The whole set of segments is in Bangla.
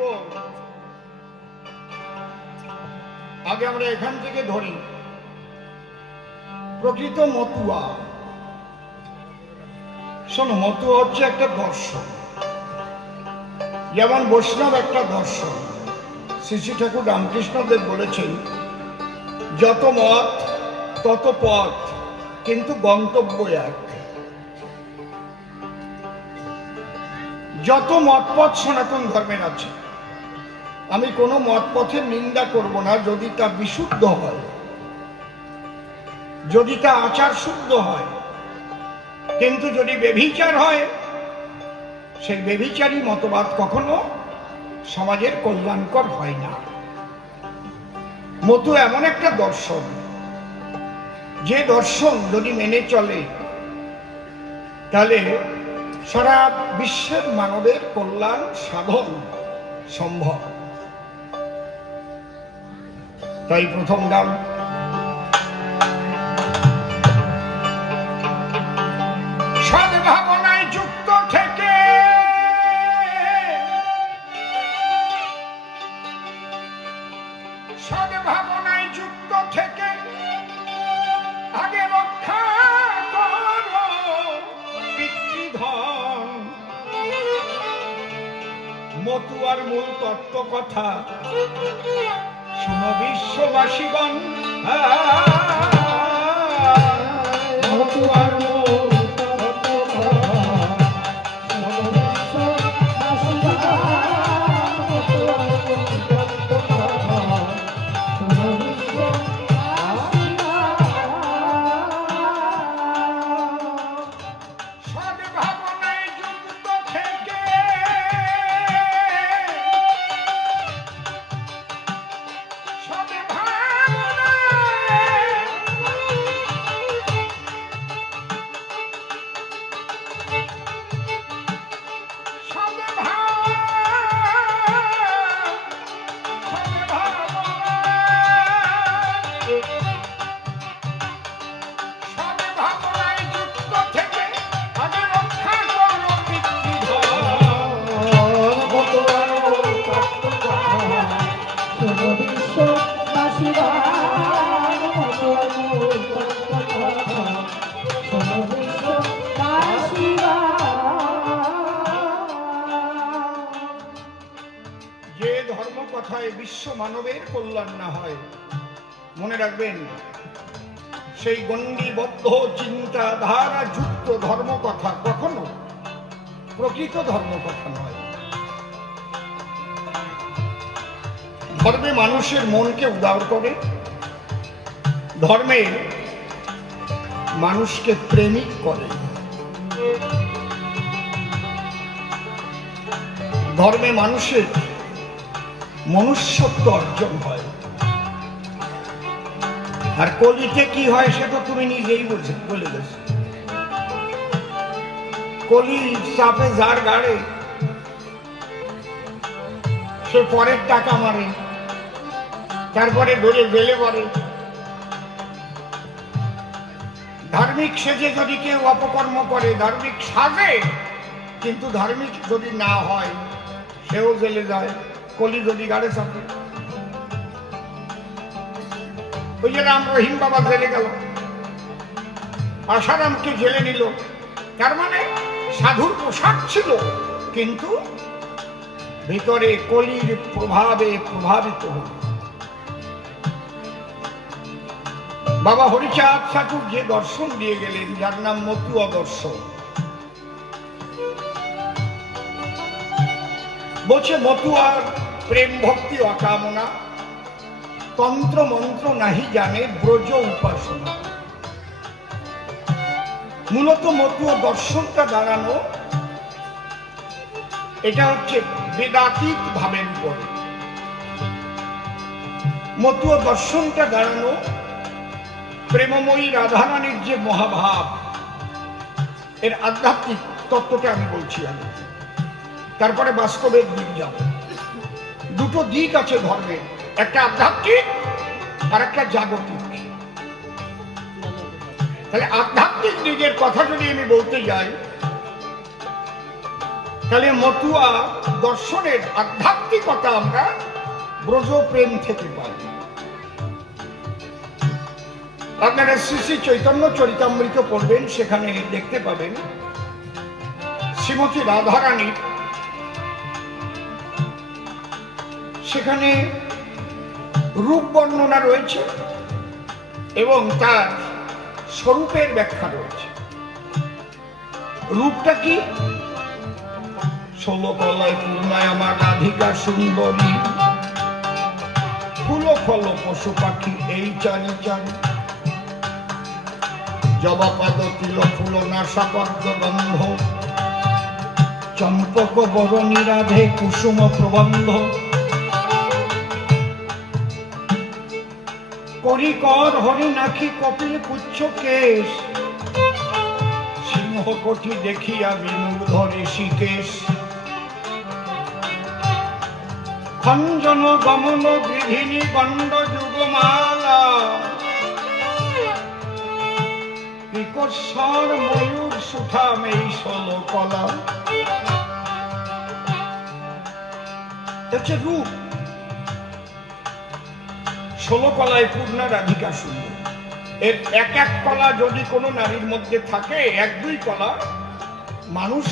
বলবো, আগে আমরা এখান থেকে ধরি। প্রকৃত মতুয়া, শোনো, মতুয়া হচ্ছে একটা দর্শন, যেমন বৈষ্ণব একটা দর্শন। শ্রী শ্রী ঠাকুর রামকৃষ্ণদেব বলেছেন, যত মত তত পথ, কিন্তু গন্তব্য এক। যত মতপথ সনাতন ধর্মের আছে, আমি কোনো মতপথের নিন্দা করব না যদি তা বিশুদ্ধ হয়, যদি তা আচার শুদ্ধ হয়। কিন্তু যদি ব্যভিচার হয়, সেই ব্যভিচারী মতবাদ কখনো সমাজের কল্যাণকর হয় না। মতো এমন একটা দর্শন, যে দর্শন যদি মেনে চলে, তাহলে সারা বিশ্বের মানবের কল্যাণ সাধন সম্ভব। তাই প্রথম গান, সদ্ভাবনায় যুক্ত থেকে সদ্ভাবনায় যুক্ত থেকে আগে রক্ষা করো পিতৃধন। মতুয়ার মূল তত্ত্ব কথা শুনো বিশ্ববাসীগণ, মতুয়ার বিশ্ব মানবের কল্যাণ না হয়, মনে রাখবেন, সেই গণ্ডিবদ্ধ চিন্তাধারা যুক্ত ধর্মকথা কখনো প্রকৃত ধর্মকথা নয়। ধর্মে মানুষের মনকে উদার করে, ধর্মে মানুষকে প্রেমিক করে, ধর্মে মানুষের মনুষ্যত্ব অর্জন হয়। আর কলিতে কি হয় সেটা তুমি নিজেই বলে গেছো। কলি চাপে যার গাড়ে, সে পরের টাকা মারে, তারপরে ধরে জেলে পড়ে। ধার্মিক সেজে যদি কেউ অপকর্ম করে, ধার্মিক সাজে, কিন্তু ধার্মিক যদি না হয়, সেও জেলে যায়। কলি যদি গাড়ে চাপে, ওই যে রাম রহিম বাবা জেলে গেল, আশারামকে জেলে নিল, তার মানে সাধুর পোশাক ছিল, কিন্তু ভিতরে কলির প্রভাবে প্রভাবিত হল। বাবা হরিচাঁদ ঠাকুর যে দর্শন দিয়ে গেলেন, যার নাম মতুয়া দর্শন, বলছে মতুয়ার প্রেম ভক্তি অকামনা, তন্ত্র মন্ত্র নাহি জানে ব্রজ উপাসনা। মূলত মতুয়া দর্শনটা দাঁড়ানো, এটা হচ্ছে বেদাতীত ভাবের উপরে। মতুয়া দর্শনটা দাঁড়ানো প্রেমময়ী রাধারানীর যে মহাভাব, এর আধ্যাত্মিক তত্ত্বটা আমি বলছি আগে, তারপরে বাস্তবের দিক যাব। দুটো দিক আছে ধর্মে, একটা আধ্যাত্মিক আর একটা জাগতিক। তাহলে আধ্যাত্মিক দিকের কথা যদি আমি বলতে যাই, তাহলে মতুয়া দর্শনের আধ্যাত্মিকতা আমরা ব্রজ প্রেম থেকে পাই। আপনারা শ্রী শ্রী চৈতন্য চরিতামৃত পড়বেন, সেখানে দেখতে পাবেন শ্রীমতী রাধারানীর সেখানে রূপ বর্ণনা রয়েছে এবং তার স্বরূপের ব্যাখ্যা রয়েছে। রূপটা কি? 16 কলায় পূর্ণায় আমার রাধিকা সুন্দরী, ফুল ফল পশু পাখি এই চারি চারি, জবা পাদ তিল ফুল নাসা পদ্ম গন্ধ, চম্পক বরণী রাধে কুসুম প্রবন্ধ, করিকর হরিনাখি কপিল পুচ্ছ কেশ, সিংহ কোটি দেখিয়া বিমূঢ় ঋষিকেশ, খঞ্জন গমন গৃহিণী গণ্ড যুগমালা, বিকস্বর ময়ূর সুঠাম এই 16 কলা। হচ্ছে রূপ। 16 কলায় পূর্ণ রাধিকা সুন্দর। এর এক এক কলা যদি কোনো নারীর মধ্যে থাকে, 1-2 কলা, মানুষ,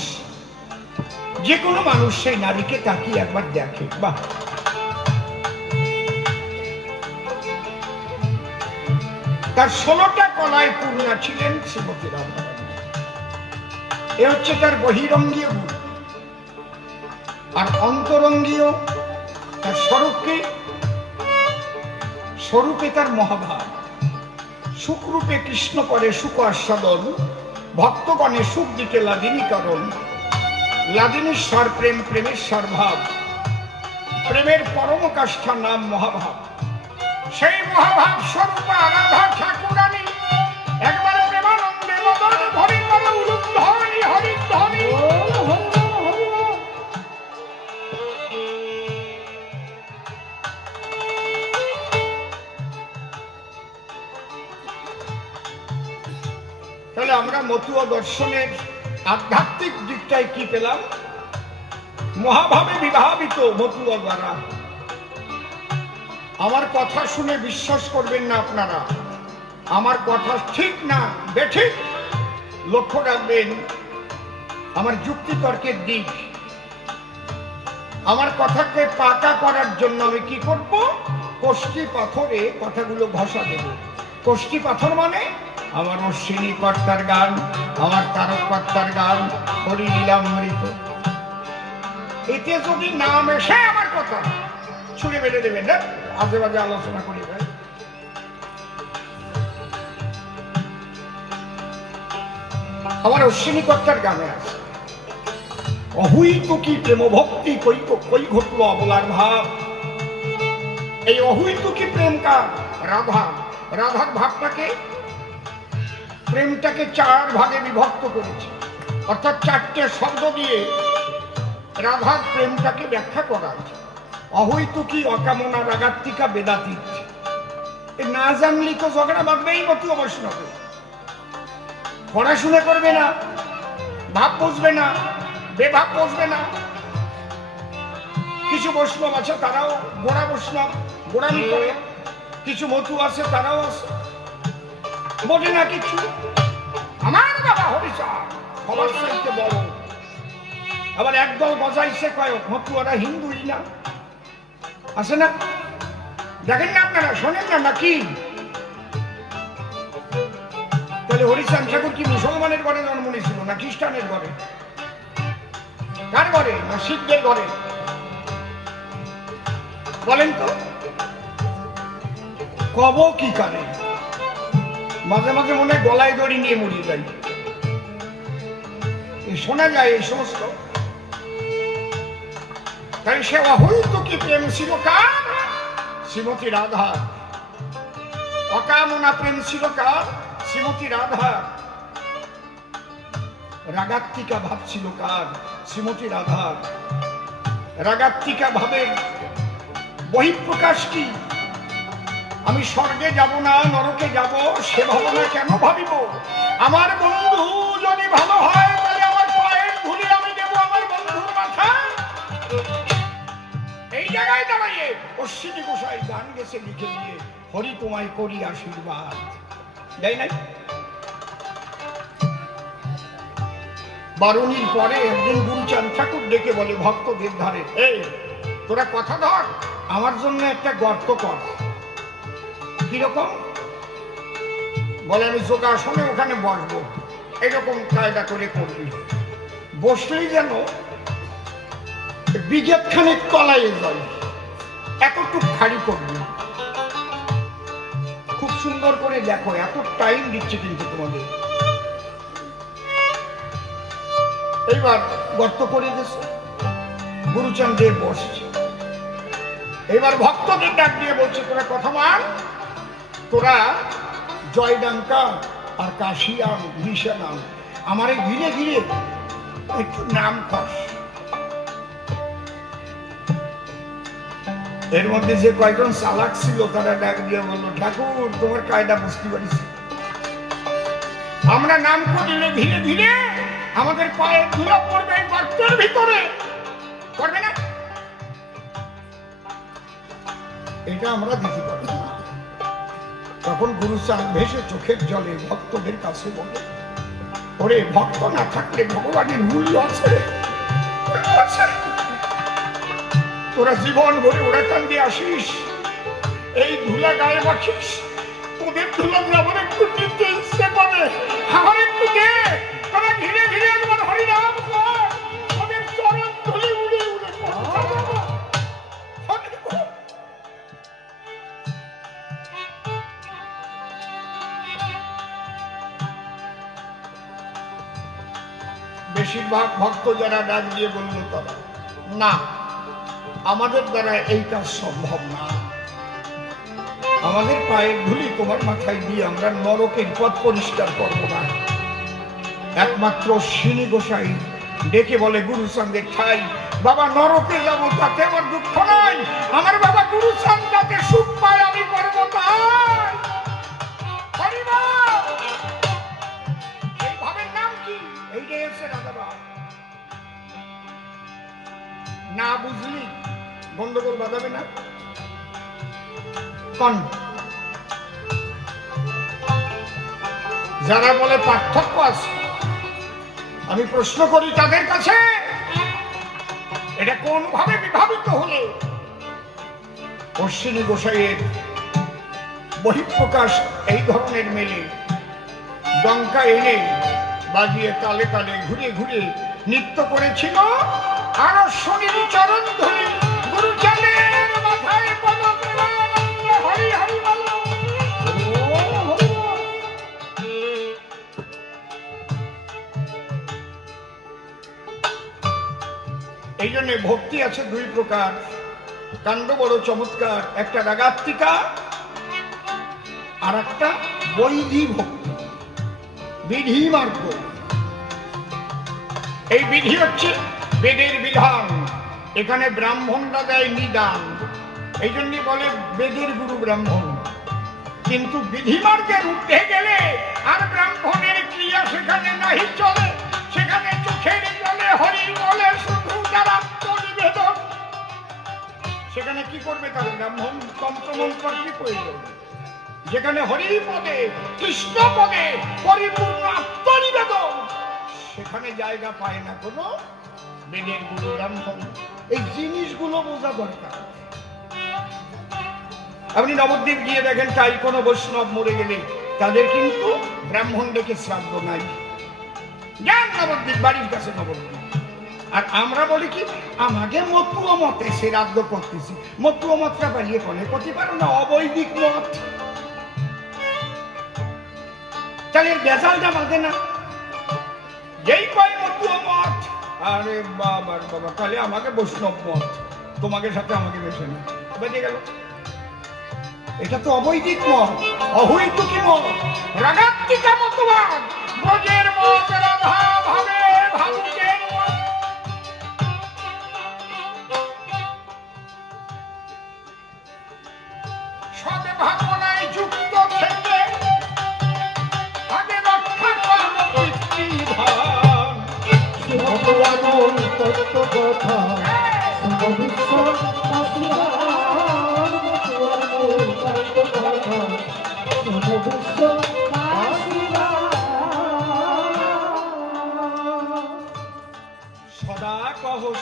যে কোনো মানুষ সেই নারীকে তাকিয়ে একবার দেখে, বাহ। তার 16টা কলায় পূর্ণা ছিলেন শ্রীমতী রাধারানী। এ হচ্ছে তার বহিরঙ্গীয় রূপ। আর অন্তরঙ্গীয় তার স্বরূপকে, স্বরূপে তার মহাভাব। সুখরূপে কৃষ্ণ করে সুখ আস্বাদন, ভক্তগণে সুখ দিতে লাদিনী কারণ, লাদিনীর স্বর প্রেম, প্রেমের স্বরভাব, প্রেমের পরম কাষ্ঠা নাম মহাভাব। সেই মহাভাব স্বরূপা রাধা ঠাকুরানী একবারে প্রেমানন্দে মদন ভরি করে উলুধ্বনি হরিধ্বনি। তাহলে আমরা মতুয়া দর্শনের আধ্যাত্মিক দিকটায় কি পেলাম? মহাভাবে বিভাবিত মতুয়া দ্বারা। আমার কথা শুনে বিশ্বাস করবেন না আপনারা, আমার কথা ঠিক না বেঠিক লক্ষ্য রাখবেন আমার যুক্তি তর্কের দিক। আমার কথাকে পাকা করার জন্য আমি কি করব? কষ্টি পাথরে কথাগুলো ঘষা দেব। কষ্টি পাথর মানে আমার অশ্বিনী কর্তার গান, আমার তারক কর্তার গান, হরি লীলামৃত। এতে যদি নাম এসে আমার কথা ছুড়ে বেঁধে দেবেন না, আজে বাজে আলোচনা করি ভাই। আমার অশ্বিনী কর্তার গানে আছে অহুইতুকি প্রেম ভক্তি কই ঘটলো অবলার ভাব। এই অহুইতুকি প্রেম কার? রাধা। রাধার ভাবটাকে, প্রেমটাকে 4 ভাগে বিভক্ত করেছে, অর্থাৎ 4টে শব্দ দিয়ে রাধার প্রেমটাকে ব্যাখ্যা করা আছে। অহৈতুকি, অকামনা, রাগাত্মিকা, বেদাতীত। না জানলি তো ঝগড়া বাঁধবেই মতুয়া বৈষ্ণবে। পড়াশুনে করবে না, ভাব বুঝবে না, বেভাব বুঝবে না। কিছু বৈষ্ণব আছে তারাও গোড়া বৈষ্ণব, গোড়ামি করে। কিছু মতু আছে তারাও আছে, বোঝে না কিছু। আমার বাবা হরিচাঁদ সবার সাইতে বড়। আবার একদল বজাইছে কয়েক মতুয়ারা হিন্দুই না, আছে না? দেখেন না আপনারা, শোনেন না নাকি? তাহলে হরিচাঁদ ঠাকুর কি মুসলমানের ঘরে জন্ম নিয়েছিল না খ্রিস্টানের ঘরে? কার ঘরে? না শিখদের ঘরে? বলেন তো। কব কি কারে? মাঝে মাঝে মনে গলায় দড়ি নিয়ে মরি যাই, শোনা যায় এই সমস্ত। তাই সে অহৈতুকি প্রেম ছিল কার? শ্রীমতী রাধা। অকামনা প্রেম ছিল কার? শ্রীমতী রাধা। রাগাত্মিকা ভাব ছিল কার? শ্রীমতী রাধা। রাগাত্মিকা ভাবের বহিঃপ্রকাশ কি? আমি স্বর্গে যাব না, নরকে যাব, সে ভাবনা কেন ভাবিব? আমার বন্ধু যদি ভালো হয় তাহলে আমার পায়ের ধুলি আমি দেব আমার বন্ধুর দাঁড়ায় দাঁড়াইয়ে অশ্বিনী গোসাই গান গেছে লিখে দিয়ে হরি তোমায় করি আশীর্বাদ দেয় নাই। বারুণীর পরে একদিন গুরুচাঁদ ঠাকুর ডেকে বলে ভক্তদের ধারে, এই তোরা কথা ধর, আমার জন্য একটা গর্ত কর। কিরকম? বলে আমি যোগাসনে ওখানে বসবো, এরকম কায়দা করে করবি, বসলেই যেন বিঘেত খানিক তলায় যায়, এতটুক খাড়ি করবি। খুব সুন্দর করে দেখো, এত টাইম দিচ্ছে কিন্তু তোমাদের। এইবার গর্ত করে দিয়েছে, গুরুচাঁদ দেব বসছে। এবার ভক্তদের ডাক দিয়ে বলছে, তোরা কথা মান, তোরা জয়ডাঙ্কা আর কাশিয়াম নিশানাম আমারে ঘিরে ঘিরে একটু নাম কর। এর মধ্যে যে কয়েকজন চালাক ছিল তারা ডাক দিয়ে বললো, ঠাকুর তোমার কায়দা বুঝতে পারিস, আমরা নাম করিলে ধীরে ধীরে আমাদের পায়ে ধুলা পড়বে গর্তের ভিতরে, করবে না? এটা আমরা দিতে পারি না। তখন গুরুচাঁদ ভেসে চোখের জলে ভক্তদের কাছে বলে, ওরে ভক্ত না থাকলে ভগবানের মূল্য আছে? তোরা জীবন ভরে ওড়াকান দিয়ে আসিস, এই ধুলা গায়ে বাঁচিস, তোদের ধুলা আমার একটু নিতে ইচ্ছে করে, আমার একটু দে। তোরা ধীরে ধীরে একবার হরিনাম কর, ওদের চরণ ধুলি উড়ে উড়ে বেশিরভাগ ভক্ত যারা ডাক দিয়ে বলল, তারা না, আমাদের দ্বারা এই কাজ সম্ভব না, আমাদের পায়ের ধুলি তোমার মাথায় দিয়ে আমরা নরকের পথ পরিষ্কার করবো না। একমাত্র অশ্বিনী গোসাই ডেকে বলে, গুরুচাঁদের ঠাই, বাবা নরকে যাবো তাতে আমার দুঃখ নাই, আমার বাবা গুরুচাঁদ যাতে সুখ পায় আমি করবো তাই। এই ভাবের নাম কি? এইটাই হচ্ছে রাধাবাব। না বুঝলি গন্ডগোল বাঁধাবে না। যারা বলে পার্থক্য আছে, আমি প্রশ্ন করি তাদের কাছে, এটা কোন ভাবে বিভাবিত হলে অশ্বিনী গোসাইয়ের বহিঃপ্রকাশ এই ধরনের মেলে ডঙ্কা এনে বাজিয়ে তালে তালে ঘুরে ঘুরে নৃত্য করেছিল, আর অশ্বিনীর চরণ ধরে গুরুচাঁদের মাথায় পদক হরি হরি বল। এই জন্য ভক্তি আছে দুই প্রকার, কাণ্ড বড় চমৎকার, একটা রাগাত্মিকা আর একটা বৈধি ভক্তি, বিধি মার্গ। এই বিধি হচ্ছে বেদের বিধান, এখানে ব্রাহ্মণরা দেয় নিদান, এই জন্য বলে বেদের গুরু ব্রাহ্মণ। কিন্তু বিধি মার্গের উঠে গেলে আর ব্রাহ্মণের ক্রিয়া সেখানে নাহি চলে, সেখানে চোখের জলে হরি বলে শুধু যারা নিবেদন। সেখানে কি করবে তার ব্রাহ্মণ? তন্ত্রমন্ত্র কি প্রয়োজন? যেখানে হরি পদে কৃষ্ণ পদে পরিপূর্ণ আত্মনিবেদন, সেখানে জায়গা পায় না কোনো বেদের গুরু ব্রাহ্মণ। এই জিনিসগুলো বোঝা দরকার। আপনি নবদ্বীপ গিয়ে দেখেন, তাই কোনো বৈষ্ণব মরে গেলে তাদের কিন্তু ব্রাহ্মণ ডেকে শ্রাদ্ধ নাই। যান নবদ্বীপ, বাড়ির কাছে নবদ্বীপ। আর আমরা বলি কি, আমাকে মতুয় মতে শ্রাদ্ধ করতেছি। মতুয় মতটা বাড়িয়ে পড়ে করতে পারো না, অবৈদিক মত। তাহলে বেজালটা বাঁধে না, যেই কয় মতুয় মত, আরে বাবার বাবা, তাহলে আমাকে বৈষ্ণব মত, তোমাকে সাথে আমাকে বেছে না, বেঁচে গেল। এটা তো অবৈদিক মত, অহৈতুকী মত, রাগাত্মিকা মতবাদ, ব্রজের মত, রাধা ভাবে ভাবুকের মত। সদ ভাবনায় যুক্ত থেকে আগে রক্ষা করব পিতৃধাম। ভগবান তত্ত্ব কথা ভবিষ্যৎ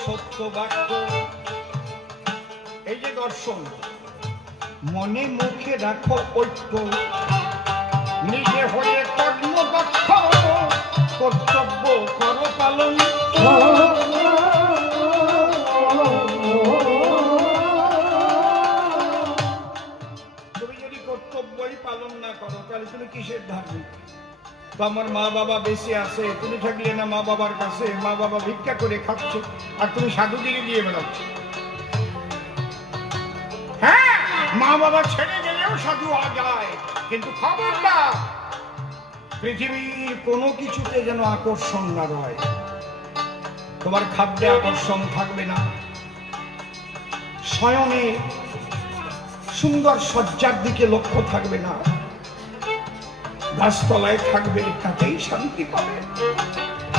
সত্য বাক্য। এই যে দর্শন, মনে মুখে রাখো ঐক্য, নিজে হয়ে কর্মদক্ষ, কর্তব্য করো পালন। তুমি যদি কর্তব্যই পালন না করো তাহলে তুমি কিসের ধার্মিক? তো আমার মা বাবা বেঁচে আছে, তুমি থাকলে না মা বাবার কাছে, মা বাবা ভিক্ষা করে খাচ্ছে আর তুমি সাধুগিরি দিয়ে বেড়াচ্ছ। হ্যাঁ, মা বাবা ছেড়ে গেলেও সাধু হওয়া যায়, কিন্তু খবরদার পৃথিবীর কোনো কিছুতে যেন আকর্ষণ না রয়। তোমার খাদ্যে আকর্ষণ থাকবে না, শয়নে সুন্দর সজ্জার দিকে লক্ষ্য থাকবে না, গাছতলায় থাকবে, তাতেই শান্তি পাবে।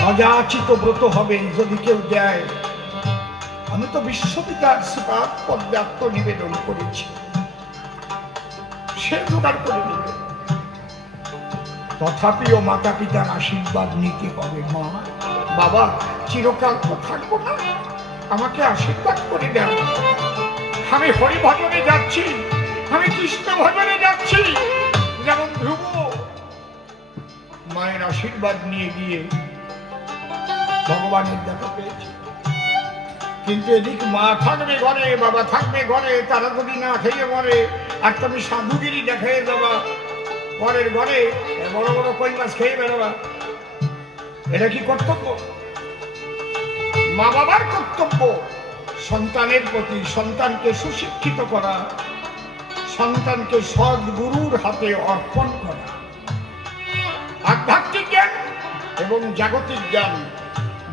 অযাচিত ব্রত হবে যদি কেউ দেয়। আমি তো বিশ্বপিতার শ্রীপাদ পদ্মে আত্মনিবেদন করেছি, সে জোগাড় করে নেবে। তথাপিও মাতা পিতার আশীর্বাদ নিতে হবে। মা বাবা, চিরকাল তো থাকবো না, আমাকে আশীর্বাদ করে দেন। আমি হরি ভজনে যাচ্ছি, আমি কৃষ্ণ ভজনে যাচ্ছি। যেমন ধ্রুব মায়ের আশীর্বাদ নিয়ে গিয়ে ভগবানের দেখা পেয়েছে, কিন্তু এদিক মা থাকবে ঘরে, বাবা থাকবে ঘরে, তারা যদি না খেয়ে মরে, আর তুমি সাধুগিরি দেখাই যাবা পরের ঘরে, বড় বড় কই মাছ খেয়ে বেরোবা, এটা কি কর্তব্য? মা বাবার কর্তব্য সন্তানের প্রতি, সন্তানকে সুশিক্ষিত করা, সন্তানকে সদ্গুরুর হাতে অর্পণ করা, আধ্যাত্মিক জ্ঞান এবং জাগতিক জ্ঞান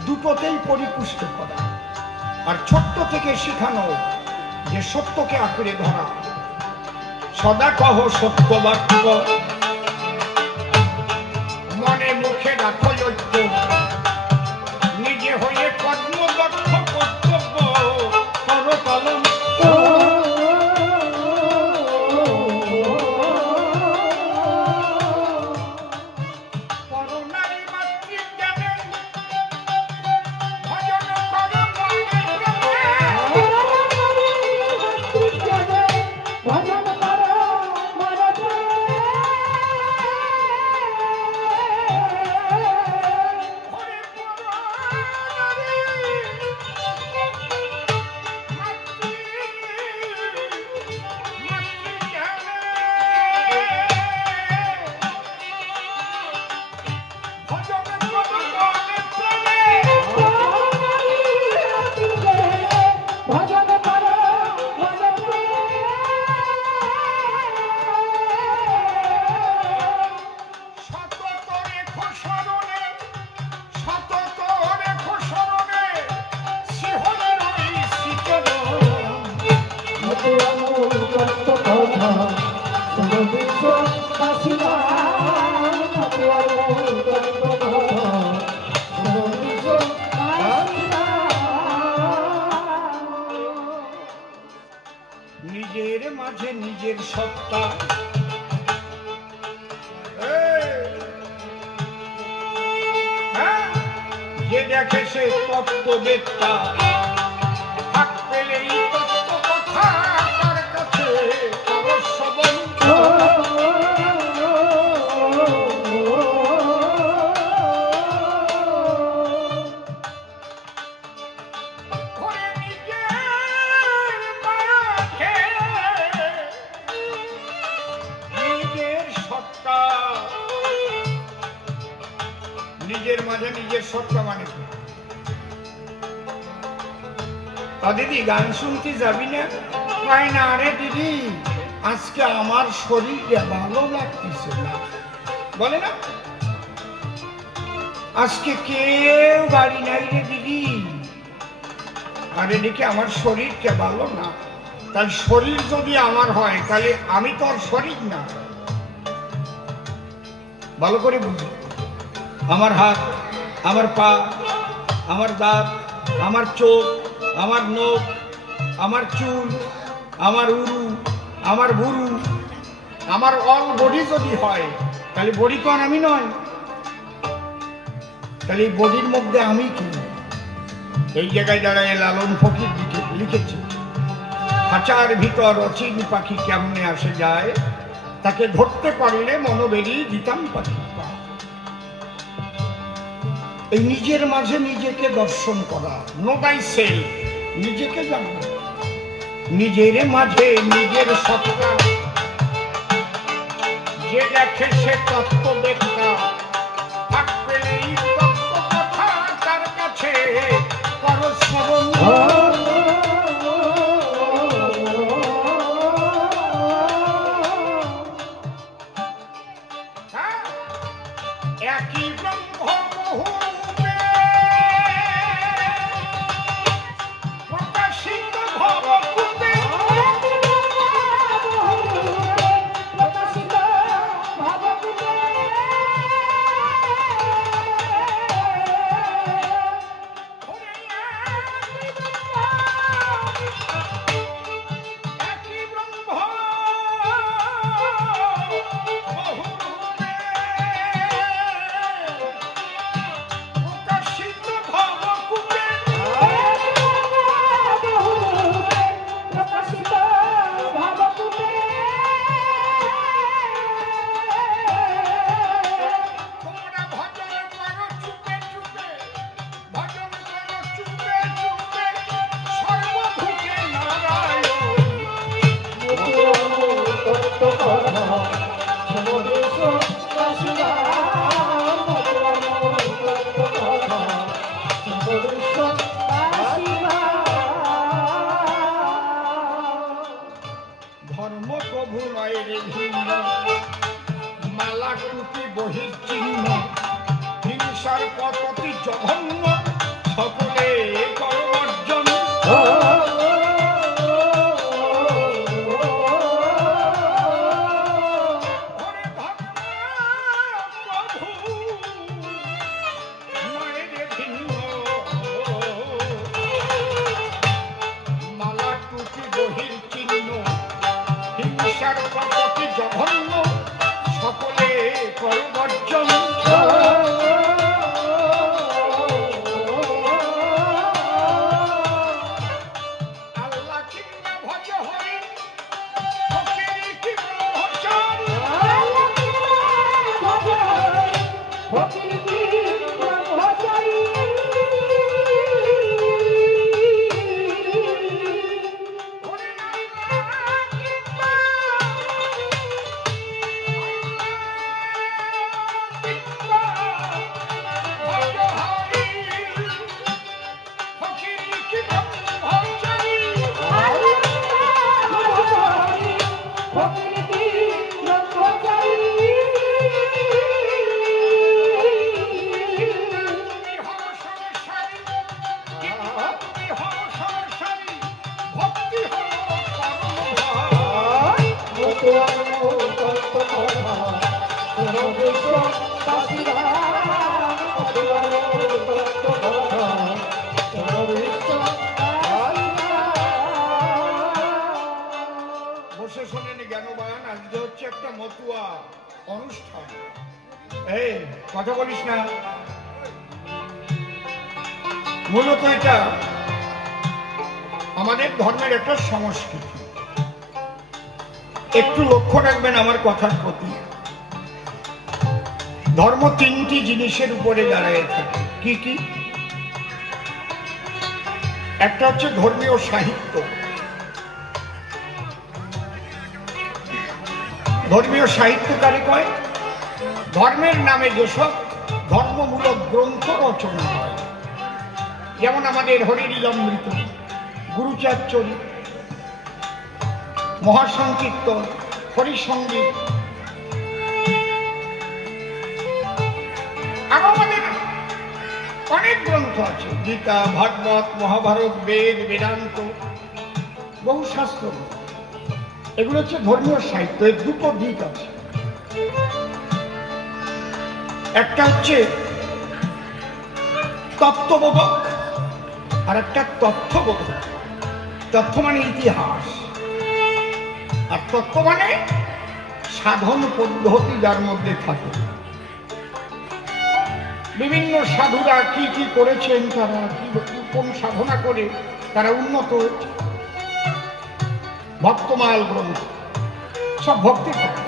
দুটোতেই পরিপুষ্ট করা, আর ছোট্ট থেকে শেখানো যে সত্যকে আঁকড়ে ধরা। সদা কহ সত্য বাক্য, মনে মুখে রাখো ঐক্য, নিজে হয়ে কর্মদক্ষ, কর্তব্য করো পালন। নিজের মাঝে নিজের সত্তা, যে দেখে সে তত্ত্ববেত্তা, হাত পেলেই তত্ত্ব কথা তার কাছে অবশ্যই। নিজের মাঝে নিজের সত্তা মানে কি? দিদি গান শুনতে যাবি না? তাই না রে দিদি, আজকে আমার শরীরটা ভালো লাগতেছে না, বলে না? আজকে কেউ গাড়ি নাই রে দিদি, আর এদিকে আমার শরীরটা ভালো না। তাই শরীর যদি আমার হয় তাহলে আমি তো আর শরীর না। ভালো করে বুঝি, আমার হাত, আমার পা, আমার দাঁত, আমার চোখ, আমার নখ, আমার চুল, আমার উরু, আমার ভুরু, আমার অল বডি যদি হয় তাহলে বডি তো আর আমি নয়। তাহলে এই বডির মধ্যে আমি কি? এই জায়গায় দাঁড়ায় লালন ফকির লিখেছে, খাঁচার ভিতর অচিন পাখি কেমনে আসে যায়, তাকে ধরতে পারলে মনোবেরি দিতাম পাখি। এই নিজের মাঝে নিজেকে দর্শন করা, নো বাই সেলফ, নিজেকে জানা, নিজের মাঝে নিজের সত্তা, যে দেখে সে তত্ত্ব দেখা, থাক পেলেই তত্ত্ব কথা তার কাছে পরস্পরণ। একই ব্রহ্ম বহুরূপে প্রকাশিত ভবকুলে, ধর্ম প্রভু নয় রে ভিন্ন, মালা টুপি বহির চিহ্ন, হিংসার পথ অতি জঘন্য, সকলে করবর্জন। মালা টুপি বহির চিহ্ন, হিংসার প্রকৃতি জঘন্য, সকলে করবর্জন। আল্লাহ কিংবা ভজ হরি, ফকিরি কি ব্রহ্মচারী, বসে শোনেন জ্ঞানবান, আজকে হচ্ছে একটা মতুয়া অনুষ্ঠান। এই কথা বলিস না, মূলত এটা আমাদের ধর্মের একটা সংস্কৃতি। একটু লক্ষ্য রাখবেন আমার কথার প্রতি। ধর্ম তিনটি জিনিসের উপরে দাঁড়িয়ে থাকে। কি কি? একটা হচ্ছে ধর্মীয় সাহিত্য। ধর্মীয় সাহিত্য কারে কয়? ধর্মের নামে যেসব ধর্মমূলক গ্রন্থ রচনা হয়, যেমন আমাদের হরিলীলামৃত, গুরুচার্যরিত, মহাসংকীর্তন, হরিসঙ্গীত, আরো আমাদের অনেক গ্রন্থ আছে, গীতা, ভাগবত, মহাভারত, বেদ, বেদান্ত, বহু শাস্ত্র। এগুলো হচ্ছে ধর্মীয় সাহিত্য। এর দুটো দিক আছে। একটা হচ্ছে তত্ত্ববোধক আর একটা তথ্যবোধক। তথ্য মানে ইতিহাস, আর তত্ত্ব মানে সাধন পদ্ধতি যার মধ্যে থাকে। বিভিন্ন সাধুরা কি কি করেছেন, তারা কি কোন সাধনা করে তারা উন্নত হয়েছে। ভক্তমাল গ্রন্থ সব ভক্তি করে।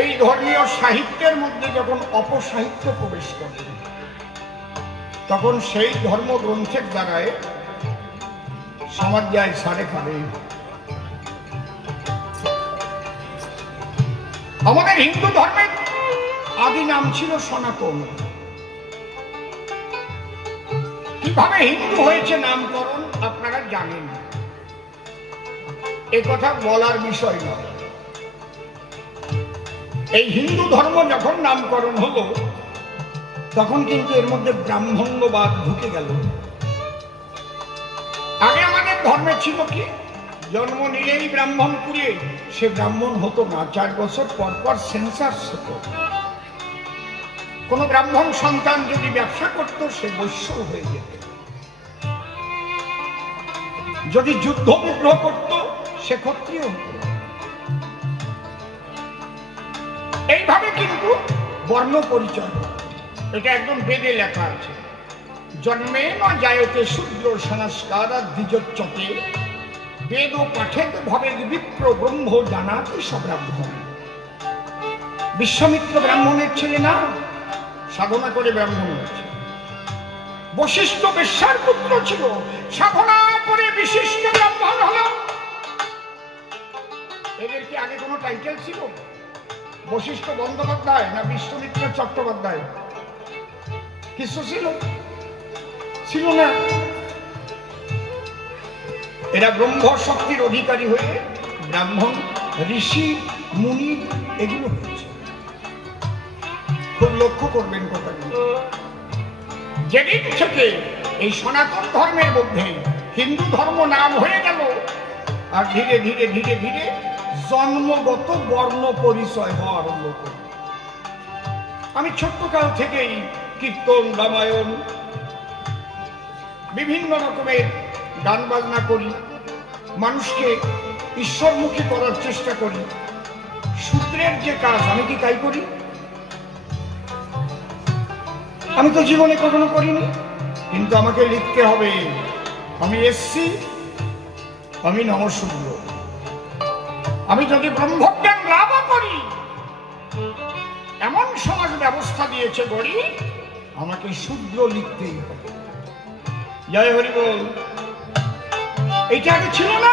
এই ধর্মীয় সাহিত্যের মধ্যে যখন অপসাহিত্য প্রবেশ করে, তখন সেই ধর্মগ্রন্থের দ্বারায় সমাজ যায় সাড়ে খাবে। আমাদের হিন্দু ধর্মের আদি নাম ছিল সনাতন। কিভাবে হিন্দু হয়েছে নামকরণ আপনারা জানেন, এ কথা বলার বিষয় নয়। এই হিন্দু ধর্ম যখন নামকরণ হলো, তখন কিন্তু এর মধ্যে ব্রাহ্মণ্যবাদ ঢুকে গেল। আগে আমাদের ধর্মে ছিল কি, জন্ম নিলেই ব্রাহ্মণ কুলে, সে ব্রাহ্মণ হতো না। 4 বছর পর পর সেন্সাস হতো। কোন ব্রাহ্মণ সন্তান যদি ব্যবসা করত, সে বৈশ্য হয়ে যেত। যদি যুদ্ধ বিগ্রহ করত, সে ক্ষত্রিয় হতো। এইভাবে কিন্তু বর্ণ পরিচয়, এটা একদম বেদে লেখা আছে। জন্মে ন জায়তে শূদ্র সংস্কারা দ্বিজোচ্চতে, বেদ পাঠেদ ভবে বিপ্র ব্রহ্ম জানাতে সব্রাহ্মণ। বিশ্বামিত্র ব্রাহ্মণের ছেলে না, সাধনা করে ব্রাহ্মণ হয়েছে। বশিষ্ঠ বেশ্যার পুত্র ছিল, সাধনা করে বিশিষ্ট ব্রাহ্মণ হল। এদের কি আগে কোনো টাইটেল ছিল? বশিষ্ঠ বন্দ্যোপাধ্যায় না বিশ্বমিত্র চট্টোপাধ্যায়? কিছু ছিল? ছিল না। এরা ব্রহ্ম শক্তির অধিকারী হয়ে ব্রাহ্মণ, ঋষি, মুনি এগুলো হয়েছে। খুব লক্ষ্য করবেন কথাগুলো। যেদিন থেকে এই সনাতন ধর্মের মধ্যে হিন্দু ধর্ম নাম হয়ে গেল, আর ধীরে ধীরে ধীরে ধীরে জন্মগত বর্ণ পরিচয় হওয়া আরম্ভ করল। আমি ছোট্টকাল থেকেই কীর্তন, রামায়ণ, বিভিন্ন রকমের গান বাজনা করি, মানুষকে ঈশ্বরমুখী করার চেষ্টা করি। সূত্রের যে কাজ, আমি কি তাই করি? আমি তো জীবনে কখনো করিনি, কিন্তু আমাকে লিখতে হবে আমি এসছি, আমি নমশূদ্র। আমি যদি ব্রহ্মজ্ঞান লাভ করি, এমন সমাজ ব্যবস্থা দিয়েছে গড়ি, আমাকে শূদ্র লিখতেই হবে। জয় হরি বল। এইটা আগে ছিল না।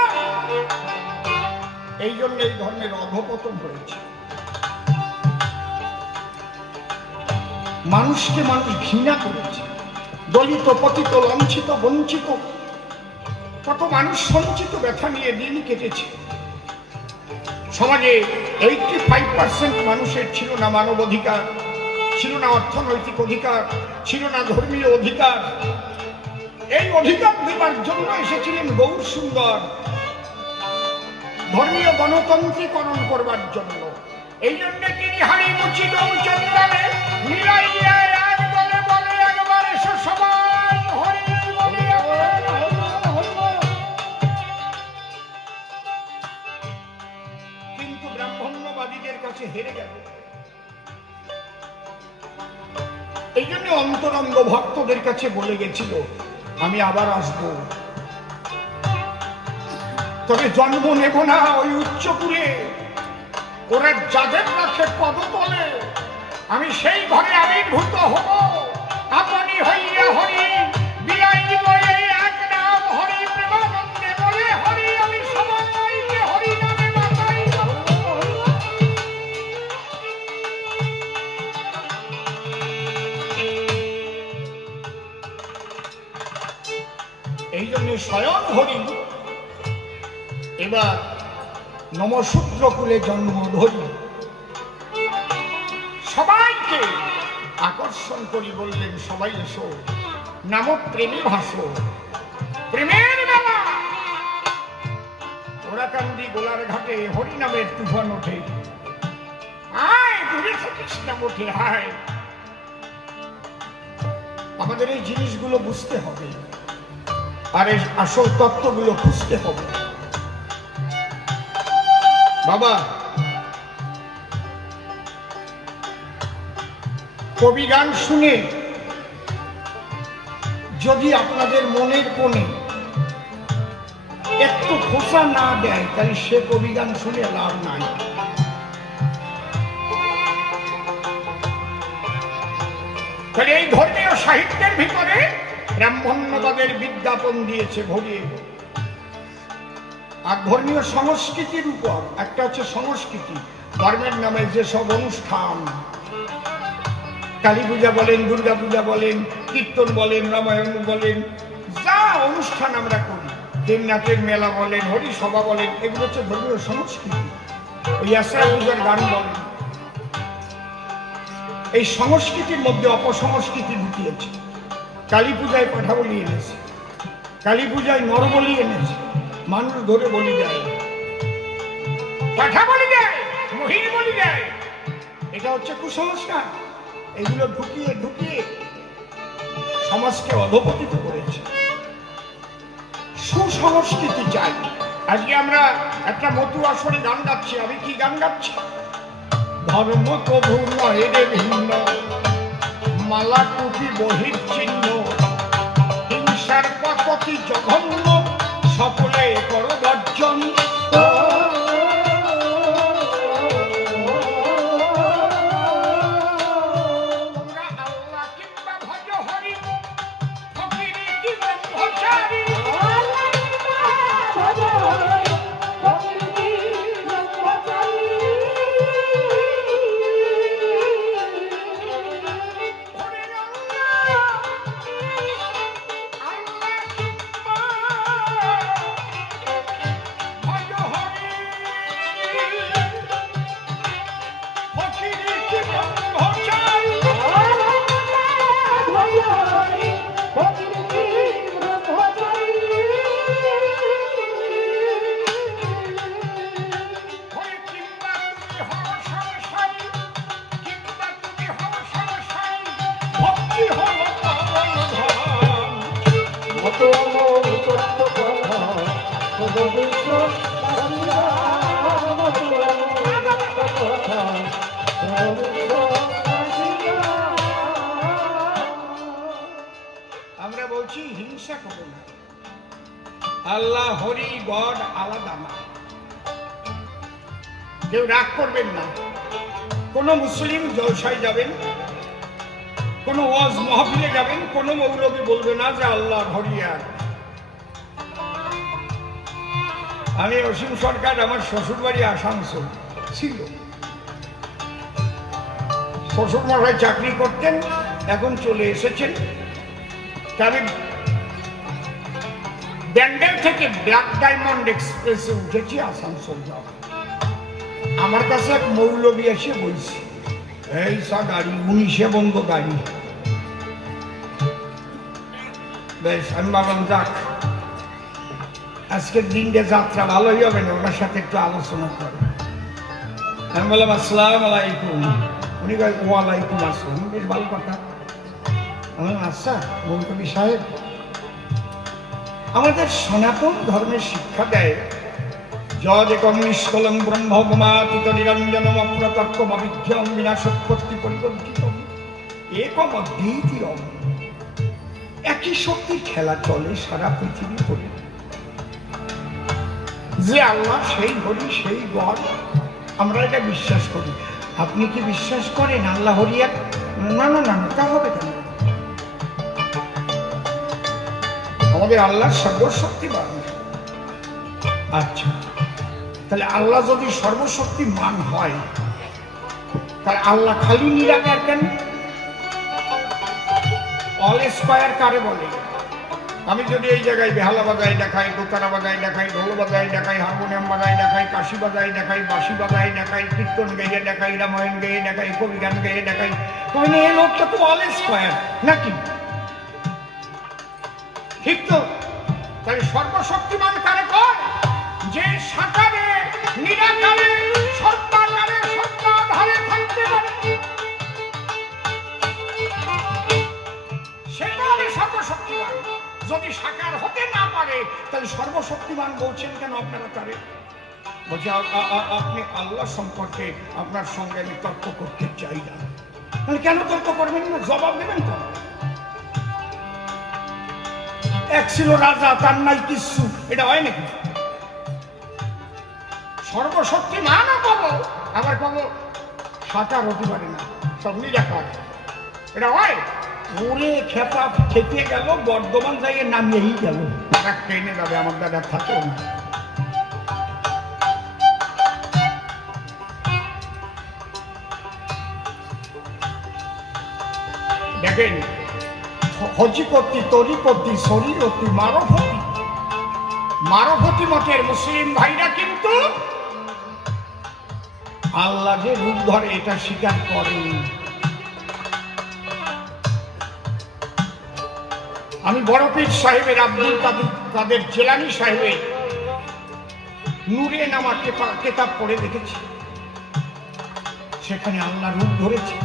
এই জন্য এই ধর্মের অধঃপতন হয়েছে। মানুষকে মানুষ ঘৃণা করেছে। দলিত, পতিত, লাঞ্ছিত, বঞ্চিত কত মানুষ সঞ্চিত ব্যথা নিয়ে দিন কেটেছে। সমাজে 85% মানুষের ছিল না মানব অধিকার, ছিল না অর্থনৈতিক অধিকার, ছিল না ধর্মীয় অধিকার। এই অধিকার দেবার জন্য এসেছিলেন গৌর সুন্দর, ধর্মীয় গণতন্ত্রীকরণ করবার জন্য। এই জন্য তিনি হাড়ি মুচিত চন্দনে মিলাইয়া এক বলে বলে একবার এসো সবাই হরি বলে। কিন্তু ব্রাহ্মণ্যবাদীদের কাছে হেরে গেল। এই জন্য অন্তরঙ্গ ভক্তদের কাছে বলে গেছিল, আমি আবার আসবো, তবে জন্ম নেব না ওই উচ্চপুরে। ওরা যাদের রাখে পদতলে, আমি সেই ঘরে আবির্ভূত হব। আপনি হইয়া হরি বিলাই বলে এক নাম হরি, প্রেমানন্দে বলে হরি, আমি সবাইকে হরি নামে বাঁচাই। এই জন্য স্বয়ং হরি এবার নমশূদ্র কুলে জন্ম ধরি। সবাইকে আকর্ষণ করি, বললেন সবাই এসো, নাম প্রেমে ভাসো। প্রেমের বেলা ওরাকান্দি গোলার ঘাটে হরি নামের তুফান ওঠে। আয় দূরে থাকিস না ওঠে, আয়। আমাদের এই জিনিসগুলো বুঝতে হবে, আর এই আসল তত্ত্বগুলো খুঁজতে হবে। বাবা, কবি গান শুনে যদি আপনাদের মনের কোণে একটু খোসা না দেয় তাহলে সে কবিগান শুনে লাভ নাই। তাহলে এই ধর্মীয় সাহিত্যের ভিতরে ব্রাহ্মণ্যবাদের বিজ্ঞাপন দিয়েছে ভরিয়ে। আর ধর্মীয় সংস্কৃতির উপর একটা হচ্ছে সংস্কৃতি, ধর্মের নামে যেসব অনুষ্ঠান, কালী পূজা বলেন, দুর্গা পূজা বলেন, কীর্তন বলেন, রামায়ণ বলেন, যা অনুষ্ঠান আমরা করি, দেবনাথের মেলা বলেন, হরিসভা বলেন, এগুলো হচ্ছে ধর্মীয় সংস্কৃতি। ওই আশ্রয় পূজার গান বলেন, এই সংস্কৃতির মধ্যে অপসংস্কৃতি ঢুকিয়েছে। কালী পূজায় পাঠা বলি এনেছে, কালী পূজায় নরবলি এনেছে, মানুষ ধরে বলি দেয়, পাঠা বলি দেয়, মহিষ বলি দেয়। এটা হচ্ছে কুসংস্কার। এগুলো ঢুকিয়ে ঢুকিয়ে সমাজকে অধপতিত করেছে। সুসংস্কৃতি চাই। আজকে আমরা একটা মতু আসরে গান গাচ্ছি। আমি কি গান গাচ্ছি? ধর্ম কভু নয় রে ভিন্ন, মালা টুপি বহির্চিহ্ন, হিংসার পথটি জঘন্য, সকলে কর বর্জন। আমরা বলছি হিংসা করো না। আল্লাহ হরি গড আলাদা না। কেউ রাগ করবেন না। কোন মুসলিম জলসায় যাবেন, কোন ওয়াজ মাহফিলে যাবেন, কোন মৌলবী বলবে না যে আল্লাহ হরি এক। আমি অসীম সরকার, আমার শ্বশুর বাড়ি আসানসোল ছিল। শ্বশুর মশাই চাকরি করতেন, এখন চলে এসেছেন। আমি ব্যান্ডেল থেকে ব্ল্যাক ডায়মন্ড এক্সপ্রেসে উঠেছি আসানসোল যাওয়া। আমার কাছে এক মৌলবী এসে বলছে, এই সা গাড়ি 19 বন্ধ গাড়ি। বেশ, আমি ভাবলাম যাক আজকের দিনটা যাত্রা ভালোই হবে না, ওনার সাথে একটু আলোচনা করে। আমি বললাম আসসালাম আলাইকুম। উনি কয় ওয়ালাইকুম আসসালাম। বেশ ভালো কথা। আমি আচ্ছা মৌলবী সাহেব, আমাদের সনাতন ধর্মের শিক্ষা দেয় যদেকং নিষ্কলং ব্রহ্মমাতীত নিরঞ্জনম অপ্রতর্কম অবিঘ্নং বিনাশোৎপত্তি পরিবর্ধিতম একম অদ্বিতীয়ম। একই শক্তির খেলা চলে সারা পৃথিবী করে। যে আল্লাহ সেই হরি সেই গড, আমরা এটা বিশ্বাস করি। আপনি কি বিশ্বাস করেন আল্লাহ হরি এক? না না না, তা হবে কেন? আমাদের আল্লাহ সর্বশক্তিমান। আচ্ছা, তাহলে আল্লাহ যদি সর্বশক্তিমান হয়, তাহলে আল্লাহ খালি নিরাকার কেন? অল স্কয়ার কারে বলে? আমি যদি এই জায়গায় বেহালা বাজায় দেখাই, দোতারা বাজায় দেখাই, ঢোল বাজায় দেখাই, হারমোনিয়াম বাজায় দেখাই, কাশি বাজায় দেখাই, বাঁশি বাজায় দেখাই, কীর্তন গেয়ে দেখাই, রামায়ণ গেয়ে দেখাই, কবি গান গেয়ে দেখাই, তুমি এই লোকটা তো অল স্কয়ার নাকি? ঠিক তো? তাহলে সর্বশক্তিমান কারে কয়? যে সাকারে নিরাকারে সত্যাকারে সত্যাধারে থাকতে পারে, সেটা আমি সর্বশক্তিমান। যদি সাকার হতে না পারে তাহলে সর্বশক্তিমান বলছেন কেন আপনারা তারে? বলছে আপনি আল্লাহ সম্পর্কে আপনার সঙ্গে আমি তর্ক করতে চাই না। কেন তর্ক করবেন না? জবাব দেবেন তো। এক ছিল রাজা, তার নাই কিচ্ছু, এটা হয় নাকি? সর্বশক্তিমানও পাবো, আবার পাবো সাঁতার হতে পারে না, সব নিরাকার, এটা হয়? ওরে খেপা খেতে গেল, বর্ধমান জায়গায় নামিয়েই গেল, তারা ট্রেনে যাবে, আমার দাদা থাকেও না। দেখেন, হজিপতি, তরিপতি, শরীরতি, মারফতি, মারফতি মতের মুসলিম ভাইরা কিন্তু আল্লাহ যে রূপ ধরে এটা স্বীকার করে। আমি বড় পীর সাহেবের আব্দুল কাদের জিলানী সাহেবের নূরে নামা কেতাব পড়ে দেখেছি, সেখানে আল্লাহ রূপ ধরেছে,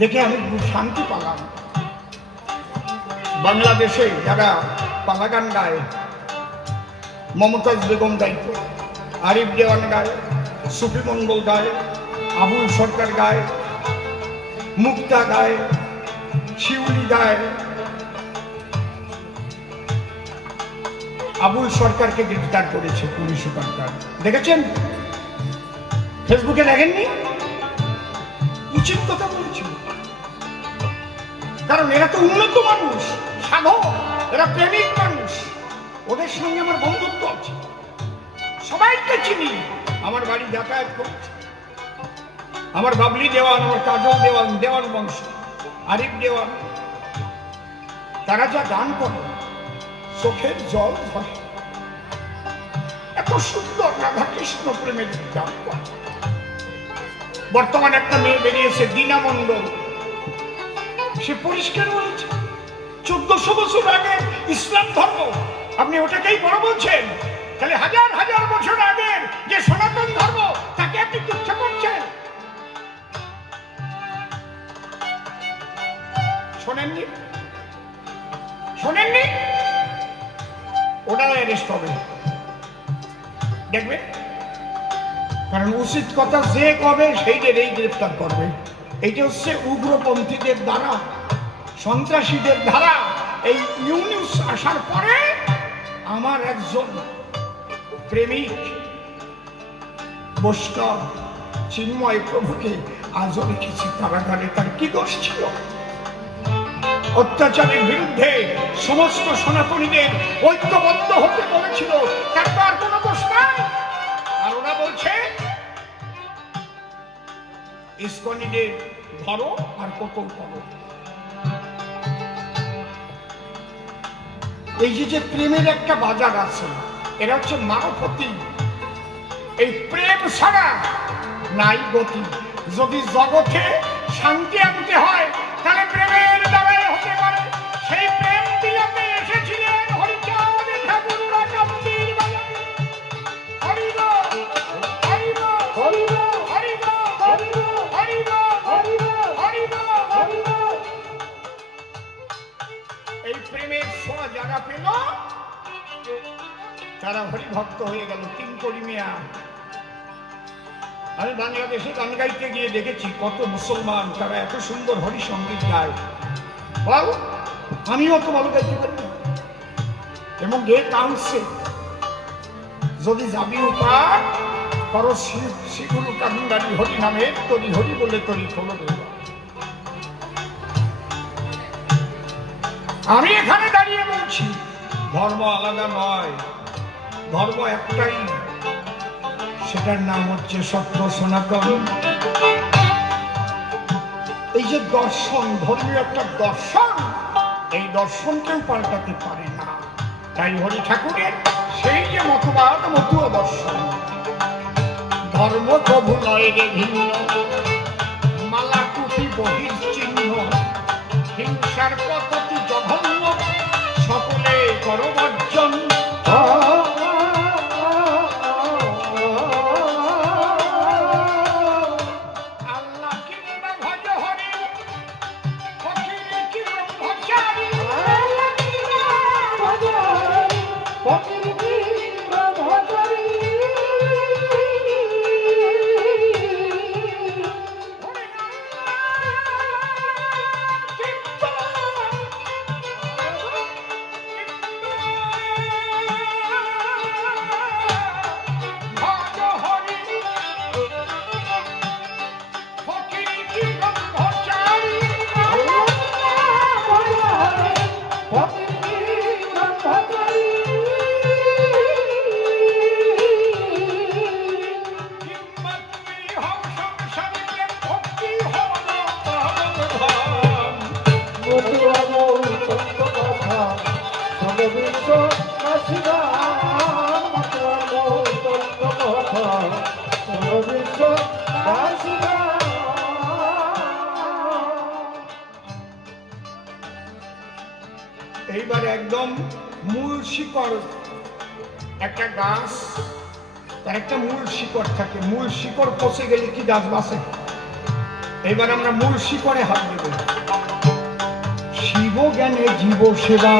দেখে আমি খুব শান্তি পেলাম। বাংলাদেশে যারা পালা গান গায়, মমতাজ বেগম গাইত, আরিফ দেওয়ান গায়, সুফি মন্ডল গায়, আবুল সরকার গায়, মুক্তা গায়, শিউলি গায়। আবুল সরকারকে গ্রেফতার করেছে পুলিশ সরকার, দেখেছেন? ফেসবুকে দেখেননি? উচিত কথা বলেছিল, কারণ এরা তো উন্নত মানুষ, সাধক, এরা প্রেমিক মানুষ, ওদের সঙ্গে আমার বন্ধুত্ব আছে, সবাইকে চিনি, আমার বাড়ি যাতায়াত করছে, আমার বাবলি দেওয়ান, আমার কাজল দেওয়ান, দেওয়ান বংশ, আরিফ দেওয়ান, তারা যা গান করে চোখের জল ধরে, এত সুন্দর রাধা কৃষ্ণ প্রেমের গান করে। বর্তমানে একটা মেয়ে বেরিয়েছে, দীনা মণ্ডল, সে পরিষ্কার বলেছে 1400 বছর আগে ইসলাম ধর্ম, আপনি ওটাকেই বড় বলছেন, তাহলে হাজার হাজার বছর আগের যে সনাতন ধর্ম তাকে আপনি তুচ্ছ করছেন। শোনেননি? শোনেননি? ওটা অ্যারেস্ট হবে, দেখবে, কারণ উচিত কথা যে কবে সেইটাই গ্রেফতার করবে। এইটা হচ্ছে উগ্রপন্থীদের দ্বারা, সন্ত্রাসীদের দ্বারা। এই ইউনিস আসার পরে আমার একজন প্রেমিক বৈষ্ণব চিন্ময় প্রভুকে আজও রেখেছি কারাগারে। তার কি দোষ ছিল? অত্যাচারের বিরুদ্ধে সমস্ত সনাতনীদের ঐক্যবদ্ধ হতে বলেছিল, তার তো আর কোনো দোষ নাই। আর ওরা বলছে ইসকনিদের ধরো আর কতল করো। এই যে প্রেমের একটা বাজার আছে, এরা হচ্ছে মারফতি, এই প্রেম ছাড়া নাই গতি। যদি জগতে শান্তি আনতে হয় তাহলে প্রেমের দ্বারাই হতে পারে। সেই প্রেম বিলাতে এসেছিলেন হরিচাঁদ ঠাকুররা কান্দির বাজারে। হরিব হরিব হরিব হরিব হরিব হরিব হরিব হরিব হরিব। এই প্রেমের ছোঁয়া যারা পেল তারা হরিভক্ত হয়ে গেল। তিন করি মিয়া, আমি বাংলাদেশে গান গাইতে গিয়ে দেখেছি কত মুসলমান তারা এত সুন্দর হরি সঙ্গীত গায়, বল আমিও তো ভালো গাইতে পারি। এবং এ কাউন্সে যদি যাবি উপার করো শিগুরু কান্দারি হরি নামের তরি হরি বলে তরি খোলো দেব। আমি এখানে দাঁড়িয়ে বলছি ধর্ম আলাদা নয়, ধর্ম একটাই, সেটার নাম হচ্ছে সত্য সনাতন। এই যে দর্শন, ধর্মীয় একটা দর্শন, এই দর্শন কেউ পাল্টাতে পারে না। তাই হরি ঠাকুরের সেই যে মতবাদ, মতুয়া দর্শন, ধর্ম প্রভু নয় রে ভিন্ন, মালা টুপি বহির চিহ্ন, হিংসার পদ্ধতি জঘন্য, সকলে করবর্জন। এইবার একদম মূল শিকড়, একটা গাছ তার একটা মূল শিকড় থাকে, মূল শিকড় পচে গেলে কি গাছ বাঁচে? এবার আমরা মূল শিকড়ে হাত দেব। শিব জ্ঞানে জীব সেবা,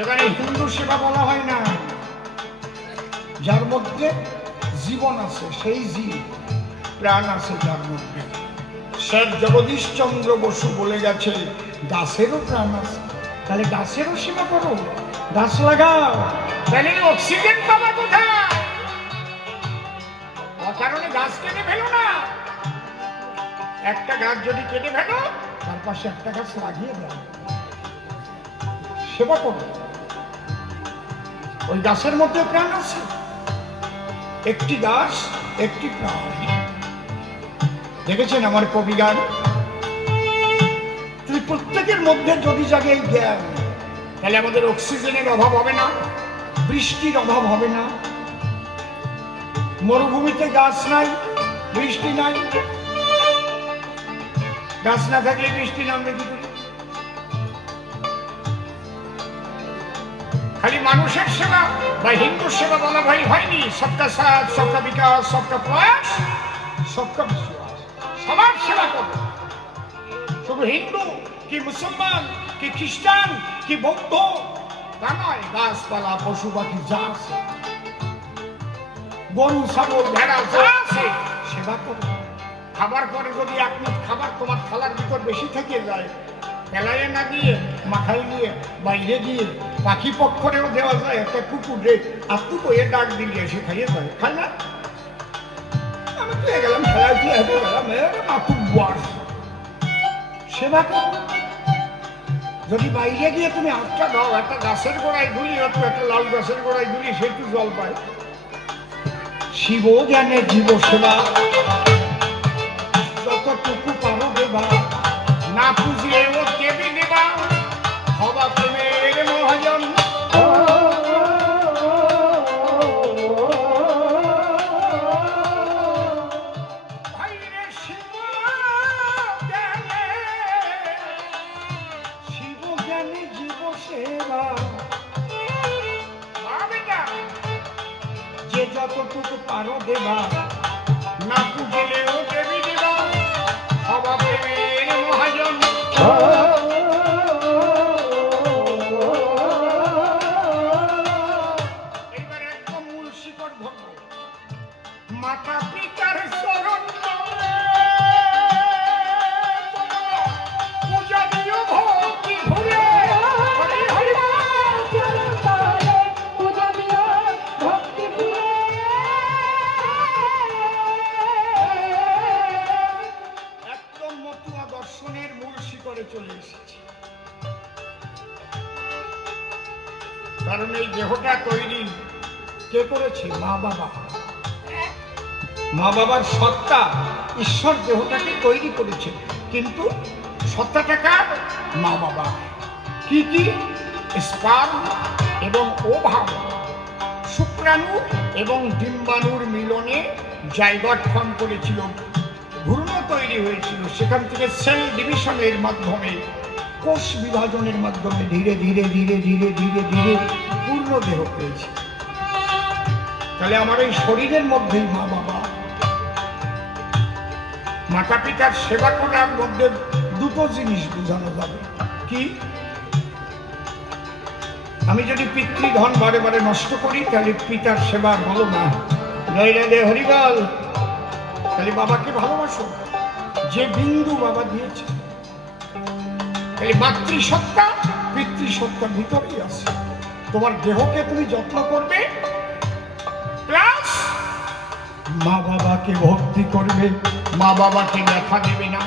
এখানে হিন্দু সেবা বলা হয় না, যার মধ্যে জীবন আছে সেই জীব, প্রাণ আছে যার মধ্যে। স্যার জগদীশ চন্দ্র বসু বলে গেছে গাছেরও প্রাণ আছে, তাহলে গাছেরও সেবা করো, গাছ লাগাও, তাহলে অক্সিজেন পাবা কোথায়? কারণে গাছ কেটে ফেলো না, একটা গাছ যদি কেটে ফেলো তার পাশে একটা গাছ লাগিয়ে দাও, সেবা করো, ওই গাছের মধ্যে প্রাণ আছে। একটি গাছ একটি প্রাণ। দেখেছেন আমার কবি গান, তুই প্রত্যেকের মধ্যে যদি জাগে এই জ্ঞান, তাহলে আমাদের অক্সিজেনের অভাব হবে না, বৃষ্টির অভাব হবে না। মরুভূমিতে গাছ নাই, বৃষ্টি নাই, গাছ না থাকলে বৃষ্টি নামবে কি করে? খালি মানুষের সেবা বা হিন্দুর সেবা বলা ভাই হয়নি, সবকা সাথ, সবকা বিকাশ, সবকা প্রয়াস, সবকা বিশ্বাস, সবার সেবা করবে। শুধু হিন্দু কি মুসলমান কি খ্রিস্টান কি বৌদ্ধ তা নয়, গাছপালা পশু পাখি যা আছে, গরু ছাগল ভেড়া যা আছে সেবা করবে। খাবার পরে যদি এক মুঠ খাবার তোমার থালার ভিতর বেশি থেকে যায়, ফেলাইয়ে না দিয়ে মাথায় নিয়ে বাইরে গিয়ে পাখি পক্ষরেও দেওয়া যায়, একটা কুকুরে আত্মু কয়ে ডাক দিলে এসে খাইয়ে যায়, খায় না? আমি তো গেলাম খেলা দিয়ে হেঁটে গেলাম, মাথু বাস সেবা করো। যদি বাইরে গিয়ে তুমি আটটা দাও, একটা গাছের গোড়ায় ধুলি, একটা লাল গাছের গোড়ায় ধুলি, সে একটু জল পায়। শিব জ্ঞানে জীব সেবা, যতটুকু পারো দেবা, না পুজিয়ে ও দেবী দেবা, হবা প্রেমের মহাজন। শিব জ্ঞানে জীব সেবা, যে যতটুকু পারো দেবা, না পুজিলেও দেবী দেবা, হবা প্রেমের মহাজন। এবার একদম মূল শিকড় ধরব, মাতা পিতার চরণ পূজা দিও ভক্তি ভুলে, হরি হরি পূজা দিও ভক্তি ভুলে। একদম মতুয়া দর্শনের মূল শিকড়ে চলে এসেছে। কারণ এই দেহটা তৈরি কে করেছে? মা বাবা। মা বাবার সত্তা ঈশ্বর দেহটাকে তৈরি করেছে, কিন্তু সত্তাটা কার? মা বাবা। কি কি? স্পার্ম এবং ওভাম, শুক্রাণু এবং ডিম্বাণুর মিলনে জায়গা গঠন করেছিল, ভ্রূণ তৈরি হয়েছিল, সেখান থেকে সেল ডিভিশনের মাধ্যমে, কোষ বিভাজনের মাধ্যমে ধীরে ধীরে ধীরে ধীরে ধীরে ধীরে পূর্ণ দেহ পেয়েছে। তাহলে আমার এই শরীরের মধ্যেই মা বাবা। মাতা পিতার সেবা করার মধ্যে দুটো জিনিস বোঝানো যাবে। কি? আমি যদি পিতৃধন বারে বারে নষ্ট করি, তাহলে পিতার সেবা ভালো না। নৈরাদে হরিবল, তাহলে বাবাকে ভালোবাসো, যে বিন্দু বাবা দিয়েছে। তাহলে মাতৃসত্তা পিতৃসত্তার ভিতরেই আছে। তোমার দেহকে তুমি যত্ন করবে, প্লাস মা বাবাকে ভক্তি করবে, মা বাবাকে ব্যথা দেবে না,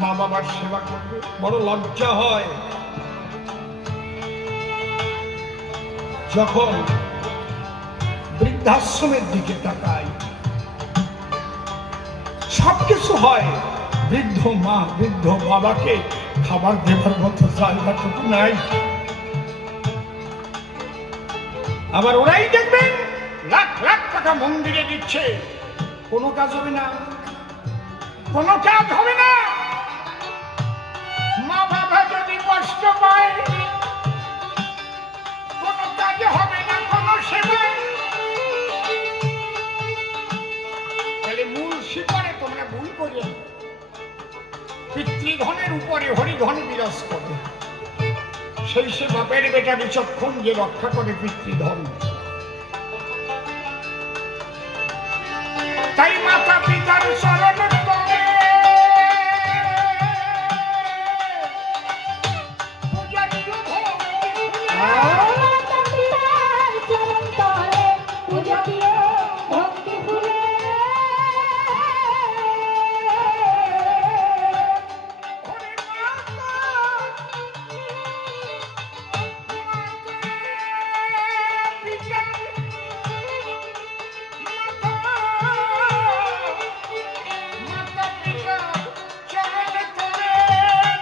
মা বাবার সেবা করবে। বড় লজ্জা হয় যখন বৃদ্ধাশ্রমের দিকে তাকাই, সবকিছু হয়, বৃদ্ধ মা বৃদ্ধ বাবাকে খাবার দেবার মতো জায়গাটুকু নাই। আবার ওরাই দেখবেন লাখ লাখ টাকা মন্দিরে দিচ্ছে, কোনো কাজ হবে না, কোনো কাজ হবে না। মা নয়, কোনো কাজে হবে না কোনো সেবায়। তাহলে মূল শিকারে তোমরা ভুল করে পিতৃধনের উপরে হরিধন বিরাজ করে। সেই সে বাপের বেটা বিচক্ষণ যে রক্ষা করে পিতৃধন। তাই মাতা পিতার চরণ তলে পূজা দিও ভক্তি ফুলে। মাতা পিতার চরণ তলে পূজা দিও ভক্তি ফুলে। ওরে মাতা, পিতা, মাতা পিতা চরণ তলে।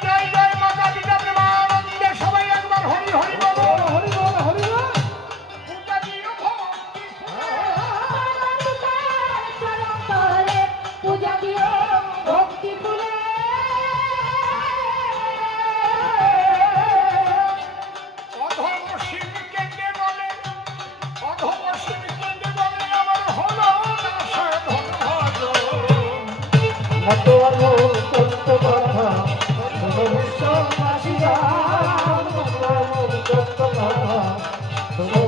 জয় জয় মাতা পিতা প্রেমানন্দে সবাই একবার হরি হরি বলো। হরি বল হরি বল। পূজা দিও ভক্তি ফুলে। মাতা পিতার চরণ তলে পূজা দিও ভক্তি ফুলে। অধম শিব কেন্দ্রে বলে, অধম শিব কেন্দ্রে বলে আমার হলো না সাধন ভজন। মত আমল সত্য কথা শুনো বিশ্বাসীরা। মত আমল সত্য কথা শুনো